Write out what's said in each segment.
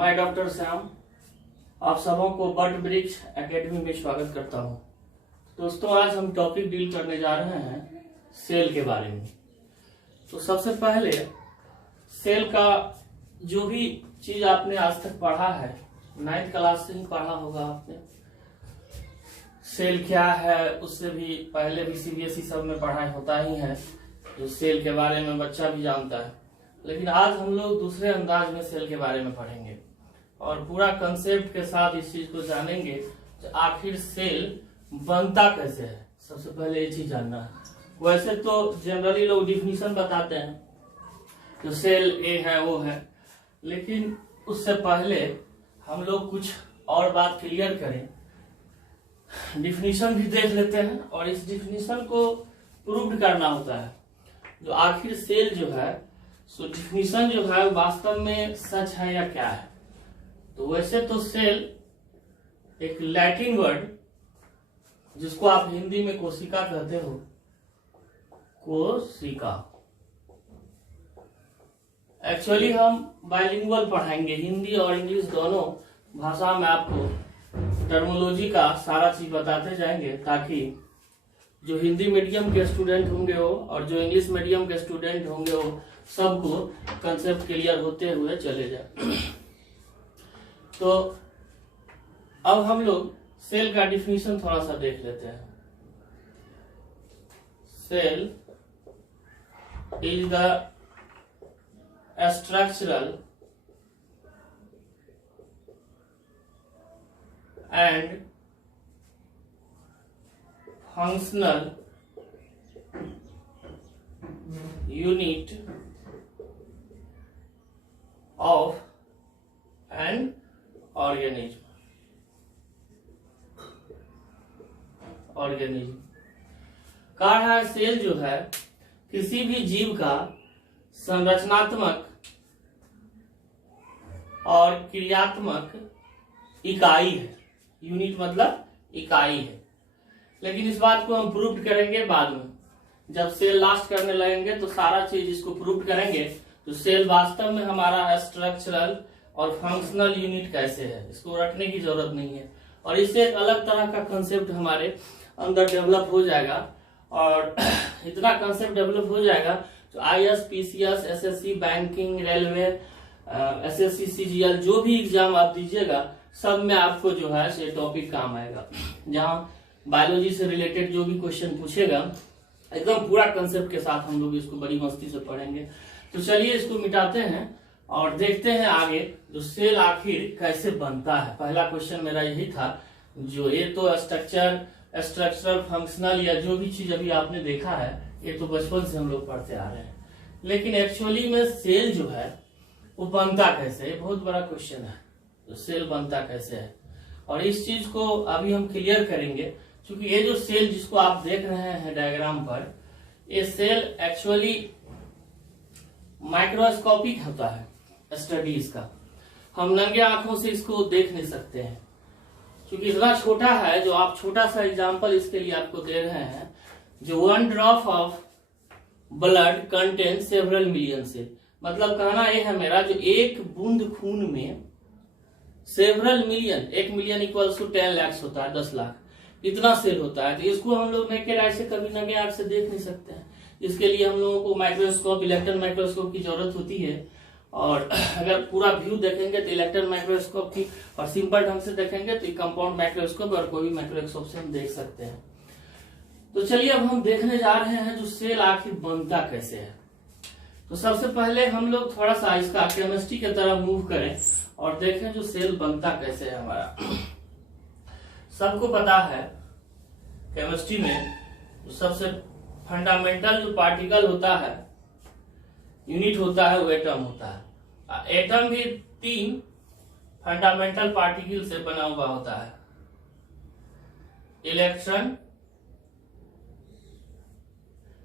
मैं डॉक्टर श्याम आप सबों को बर्ड वृक्ष एकेडमी में स्वागत करता हूं। दोस्तों, आज हम टॉपिक डील करने जा रहे हैं सेल के बारे में। तो सबसे पहले सेल का जो भी चीज आपने आज तक पढ़ा है, 9th क्लास से ही पढ़ा होगा आपने। सेल क्या है, उससे भी पहले भी सीबीएसई सब में पढ़ाई होता ही है, जो सेल के बारे में बच्चा भी जानता है। लेकिन आज हम लोग दूसरे अंदाज में सेल के बारे में पढ़ेंगे और पूरा कंसेप्ट के साथ इस चीज को जानेंगे कि आखिर सेल बनता कैसे है। सबसे पहले ये चीज जानना है। वैसे तो जनरली लोग डिफिनीशन बताते हैं, जो सेल ए है वो है, लेकिन उससे पहले हम लोग कुछ और बात क्लियर करें। डिफिनीशन भी देख लेते हैं और इस डिफिनीशन को प्रूव करना होता है। जो आखिर सेल जो है, सो डिफिनीशन जो है वास्तव में सच है या क्या है। तो वैसे तो सेल एक लैटिन वर्ड, जिसको आप हिंदी में कोशिका कहते हो, कोशिका। एक्चुअली हम बाइलिंगुअल पढ़ाएंगे, हिंदी और इंग्लिश दोनों भाषा में आपको टर्मोलॉजी का सारा चीज बताते जाएंगे, ताकि जो हिंदी मीडियम के स्टूडेंट होंगे वो और जो इंग्लिश मीडियम के स्टूडेंट होंगे वो सबको कंसेप्ट क्लियर होते हुए चले जाए। तो अब हम लोग सेल का डिफिनीशन थोड़ा सा देख लेते हैं। Cell is the structural and functional unit of an organism। कहा है सेल जो है किसी भी जीव का संरचनात्मक और क्रियात्मक इकाई है। यूनिट मतलब इकाई है, लेकिन इस बात को हम प्रूव करेंगे बाद में। जब सेल लास्ट करने लगेंगे तो सारा चीज इसको प्रूव करेंगे। तो सेल वास्तव में हमारा स्ट्रक्चरल और फंक्शनल यूनिट कैसे है, इसको रटने की जरूरत नहीं है। और इससे एक अलग तरह का कंसेप्ट हमारे अंदर डेवलप हो जाएगा, और इतना कंसेप्ट डेवलप हो जाएगा तो IAS, PCS, SSC, banking, railway, SSC, CGL जो भी एग्जाम आप दीजिएगा सब में आपको जो है ये टॉपिक काम आएगा। जहाँ बायोलॉजी से रिलेटेड जो भी क्वेश्चन पूछेगा, एकदम पूरा कंसेप्ट के साथ हम लोग इसको बड़ी मस्ती से पढ़ेंगे। तो चलिए इसको मिटाते हैं और देखते हैं आगे जो सेल आखिर कैसे बनता है। पहला क्वेश्चन मेरा यही था, जो ये तो स्ट्रक्चरल, फंक्शनल या जो भी चीज अभी आपने देखा है ये तो बचपन से हम लोग पढ़ते आ रहे हैं, लेकिन एक्चुअली में सेल जो है वो बनता कैसे, ये बहुत बड़ा क्वेश्चन है। तो सेल बनता कैसे है, और इस चीज को अभी हम क्लियर करेंगे। क्योंकि ये जो सेल जिसको आप देख रहे हैं डायग्राम पर, ये सेल एक्चुअली माइक्रोस्कोपिक होता है स्टडी इसका। हम नंगे आंखों से इसको देख नहीं सकते हैं, क्योंकि इतना छोटा है। जो आप छोटा सा एग्जांपल इसके लिए आपको दे रहे हैं, जो 1 drop of blood contain several million cell. मतलब कहना यह है मेरा, जो एक बूंद खून में several million, 1 million equals to 10 lakh होता है, 10 लाख, इतना सेल होता है। तो इसको हम लोग नेकेड आई से कभी नंगे आंख से देख नहीं सकते हैं। इसके लिए हम लोगों को माइक्रोस्कोप, इलेक्ट्रॉन माइक्रोस्कोप की जरूरत होती है। और अगर पूरा व्यू देखेंगे तो इलेक्ट्रॉन माइक्रोस्कोप की, और सिंपल ढंग से देखेंगे तो कंपाउंड माइक्रोस्कोप और कोई भी माइक्रोस्कोप से हम देख सकते हैं। तो चलिए अब हम देखने जा रहे हैं जो सेल आखिर बनता कैसे है। तो सबसे पहले हम लोग थोड़ा सा इसका केमिस्ट्री की तरफ मूव करें और देखें जो सेल बनता कैसे है हमारा। सबको पता है केमिस्ट्री में जो सबसे फंडामेंटल जो पार्टिकल होता है, यूनिट होता है, वो एटम होता है। एटम भी 3 फंडामेंटल पार्टिकल से बना हुआ होता है, इलेक्ट्रॉन,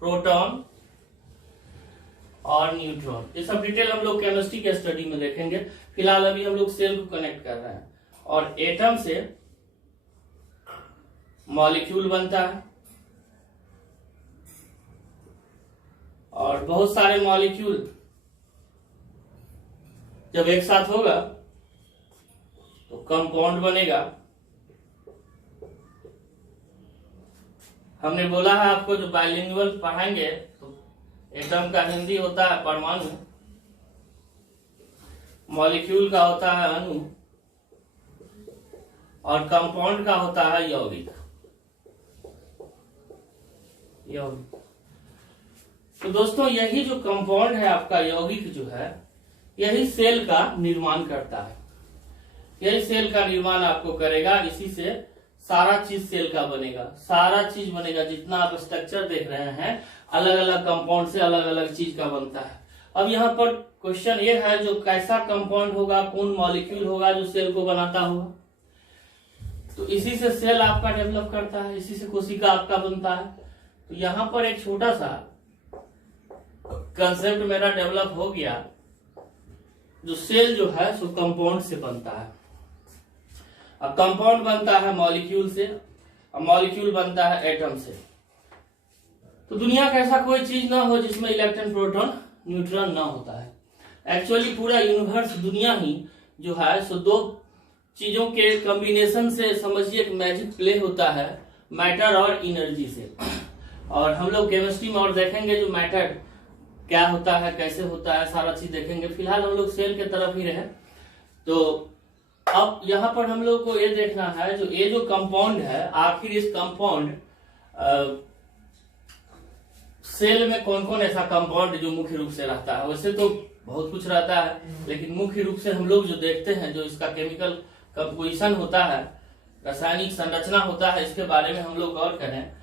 प्रोटॉन और न्यूट्रॉन। ये सब डिटेल हम लोग केमिस्ट्री के स्टडी में देखेंगे। फिलहाल अभी हम लोग सेल को कनेक्ट कर रहे हैं। और एटम से मॉलिक्यूल बनता है, और बहुत सारे मॉलिक्यूल जब एक साथ होगा तो कंपाउंड बनेगा। हमने बोला है आपको जो बाइलिंगुअल पढ़ाएंगे तो एटम का हिंदी होता है परमाणु, मॉलिक्यूल का होता है अणु, और कंपाउंड का होता है यौगिक। तो दोस्तों यही जो कंपाउंड है आपका यौगिक जो है, यही सेल का निर्माण करता है। यही सेल का निर्माण आपको करेगा, इसी से सारा चीज सेल का बनेगा, सारा चीज बनेगा। जितना आप स्ट्रक्चर देख रहे हैं अलग अलग कंपाउंड से अलग अलग चीज का बनता है। अब यहाँ पर क्वेश्चन ये है जो कैसा कंपाउंड होगा, कौन मॉलिक्यूल होगा जो सेल को बनाता होगा। तो इसी से सेल आपका डेवलप करता है, इसी से कोशिका आपका बनता है। तो यहाँ पर एक छोटा सा कंसेप्ट मेरा डेवलप हो गया, जो सेल जो है सो कंपाउंड से बनता है। अब कंपाउंड बनता है मॉलिक्यूल से, और मॉलिक्यूल बनता है एटम से। तो दुनिया का ऐसा कोई चीज ना हो जिसमें इलेक्ट्रॉन प्रोटॉन न्यूट्रॉन ना होता है। एक्चुअली पूरा यूनिवर्स दुनिया ही जो है सो दो चीजों के कॉम्बिनेशन से समझिए एक मैजिक प्ले होता है, मैटर और एनर्जी से। और हम लोग केमिस्ट्री में और देखेंगे जो मैटर क्या होता है, कैसे होता है, सारा चीज देखेंगे। फिलहाल हम लोग सेल के तरफ ही रहे। तो अब यहाँ पर हम लोग को ये देखना है जो ये जो कंपाउंड है, आखिर इस कंपाउंड सेल में कौन कौन ऐसा कंपाउंड जो मुख्य रूप से रहता है। वैसे तो बहुत कुछ रहता है, लेकिन मुख्य रूप से हम लोग जो देखते हैं जो इसका केमिकल कंपोजिशन होता है, रासायनिक संरचना होता है, इसके बारे में हम लोग गौर करें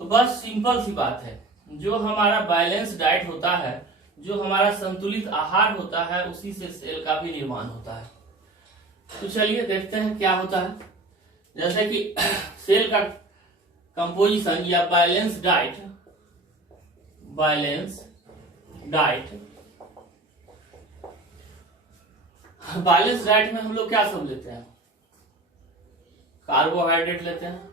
तो बस सिंपल सी बात है, जो हमारा बैलेंस डाइट होता है, जो हमारा संतुलित आहार होता है, उसी से सेल का भी निर्माण होता है। तो चलिए देखते हैं क्या होता है। जैसे कि सेल का कंपोजिशन या बैलेंस डाइट बैलेंस डाइट में हम लोग क्या सब लेते हैं, कार्बोहाइड्रेट लेते हैं,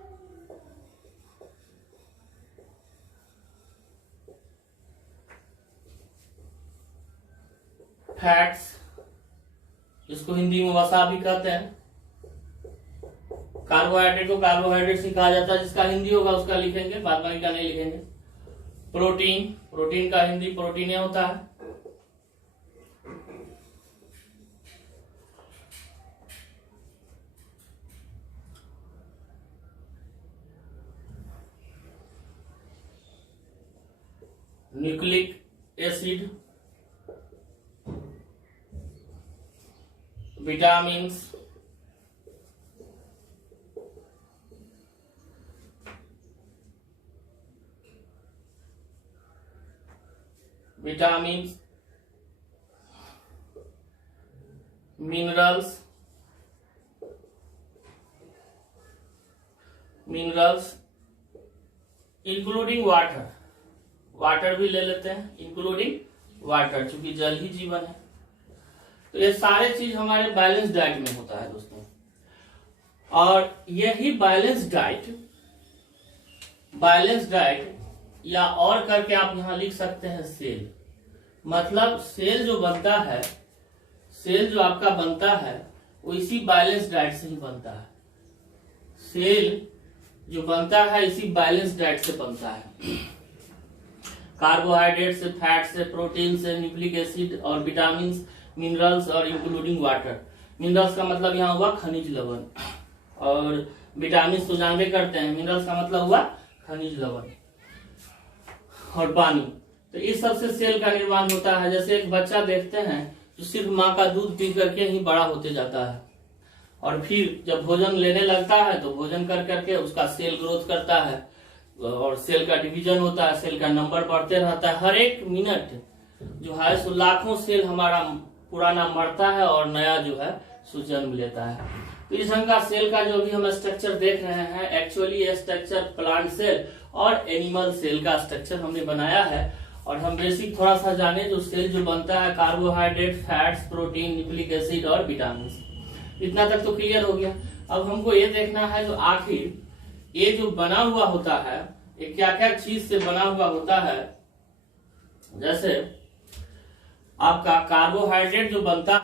फैट्स, जिसको हिंदी में वसा भी कहते हैं। कार्बोहाइड्रेट को कार्बोहाइड्रेट से कहा जाता है, जिसका हिंदी होगा उसका लिखेंगे, बाद बाकी का नहीं लिखेंगे। प्रोटीन का हिंदी प्रोटीन होता है। Nucleic acid, vitamins, minerals including water भी ले लेते हैं, इंक्लूडिंग वाटर, चूंकि जल ही जीवन है। तो ये सारे चीज हमारे बैलेंस डाइट में होता है दोस्तों। और यही बैलेंस डाइट या और करके आप यहां लिख सकते हैं सेल। मतलब सेल जो बनता है, सेल जो आपका बनता है वो इसी बैलेंस डाइट से ही बनता है। सेल जो बनता है इसी बैलेंस डाइट से बनता है। कार्बोहाइड्रेट से, फैट से, प्रोटीन से, न्यूक्लिक एसिड और विटामिन, मिनरल्स और इंक्लूडिंग वाटर। मिनरल्स का मतलब यहाँ हुआ खनिज लवण, और विटामिन तो जानते करते हैं, मिनरल्स का मतलब हुआ खनिज लवण और पानी। तो इस सब से सेल का निर्माण होता है। जैसे एक बच्चा देखते हैं जो सिर्फ माँ का दूध पी करके ही बड़ा होते जाता है, और फिर जब भोजन लेने लगता है तो भोजन कर करके उसका सेल ग्रोथ करता है, और सेल का डिवीजन होता है, सेल का नंबर बढ़ते रहता है। हर एक मिनट जो है सो लाखों सेल हमारा पुराना मरता है और नया जो है सो जन्म लेता है। तो इस ढंग का सेल का जो भी हम स्ट्रक्चर देख रहे हैं, एक्चुअली ये स्ट्रक्चर प्लांट सेल और एनिमल सेल का स्ट्रक्चर हमने बनाया है। और हम बेसिक थोड़ा सा जाने, जो सेल जो बनता है carbohydrate, fats, protein, nucleic acid और विटामिन, इतना तक तो क्लियर हो गया। अब हमको ये देखना है जो आखिर ये जो बना हुआ होता है ये क्या क्या चीज से बना हुआ होता है। जैसे आपका कार्बोहाइड्रेट जो बनता